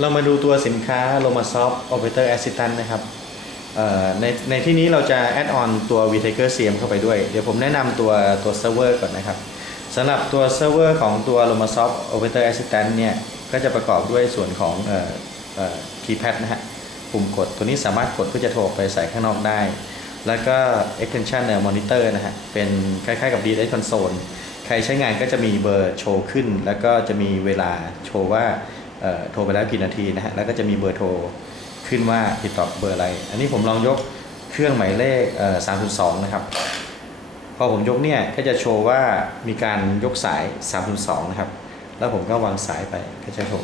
เรามาดูตัวสินค้า Lomasoft Operator Assistant นะครับในในที่นี้เราจะ add on ตัว VTaker CM เข้าไปด้วย เดี๋ยวผมแนะนำตัวตัวเซิร์ฟเวอร์ก่อนนะครับสำหรับตัวเซิร์ฟเวอร์ของตัว Lomasoft Operator Assistant เนี่ย ก็จะประกอบด้วยส่วนของเอ่อเอ่อ keypad นะฮะ ปุ่มกดตัวนี้สามารถกดเพื่อจะโทรไปใส่ข้างนอกได้ แล้วก็ extension เนี่ย monitor นะฮะ เป็นคล้ายๆกับ DNS console ใครใช้งานก็จะมีเบอร์โชว์ขึ้น แล้วก็จะมีเวลาโชว์ว่า โทรไปแล้วกี่นาทีนะฮะแล้วก็จะมีเบอร์โทรขึ้นว่าติดต่อเบอร์อะไร อันนี้ผมลองยกเครื่องหมายเลขเ302นะครับ พอผมยกเนี่ยก็จะโชว์ว่ามีการยกสาย302นะครับ แล้วผมก็วางสายไปก็จะโทร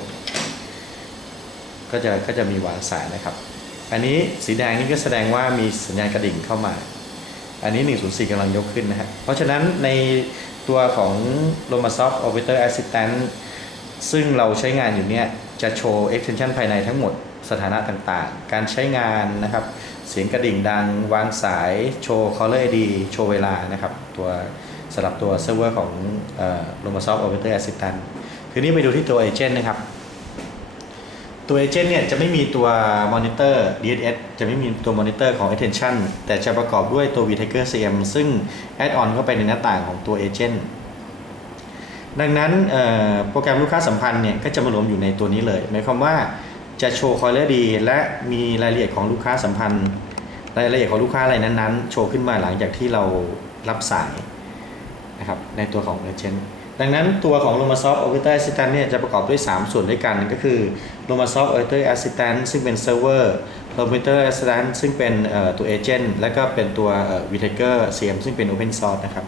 ก็จะก็จะมีวางสายนะครับ อันนี้สีแดงนี่ก็แสดงว่ามีสัญญาณกระดิ่งเข้ามา อันนี้ 104กำลังยกขึ้นนะฮะเพราะฉะนั้นในตัวของ Lomasoft Operator Assistant ซึ่งเราใช้งานอยู่เนี่ยจะโชว์ extension ภายในทั้งหมดสถานะต่างๆ การใช้งานนะครับ เสียงกระดิ่งดัง วางสาย โชว์ caller ID โชว์เวลานะครับ ตัวสำหรับตัวเซิร์ฟเวอร์ของเอ่อ Lomasoft Operator Assistant คืนนี้ไปดูที่ตัว agent นะครับ ตัว agent เนี่ยจะไม่มีตัว monitor DSS จะไม่มีตัว monitor ของ attention แต่จะประกอบด้วยตัว vTaker CM ซึ่ง add on เข้าไปในหน้าต่างของตัว agent ดังนั้นโปรแกรมลูกค้าสัมพันธ์เนี่ยก็จะมารวมอยู่ในตัวนี้เลยหมายความว่าจะโชว์ caller ID และมีรายละเอียดของลูกค้าสัมพันธ์ รายละเอียดของลูกค้ารายนั้นๆ โชว์ขึ้นมาหลังจากที่เรารับสายนะครับในตัวของ agent ดังนั้นตัวของ Lomasoft Operator Assistant เนี่ยจะประกอบด้วย 3 ส่วนด้วยกันก็คือ Lomasoft Operator Assistant ซึ่งเป็นเซิร์ฟเวอร์ Operator Assistant ซึ่งเป็นตัว agent และก็เป็นตัวเอ่อ Vtaker CM ซึ่งเป็น open source นะครับ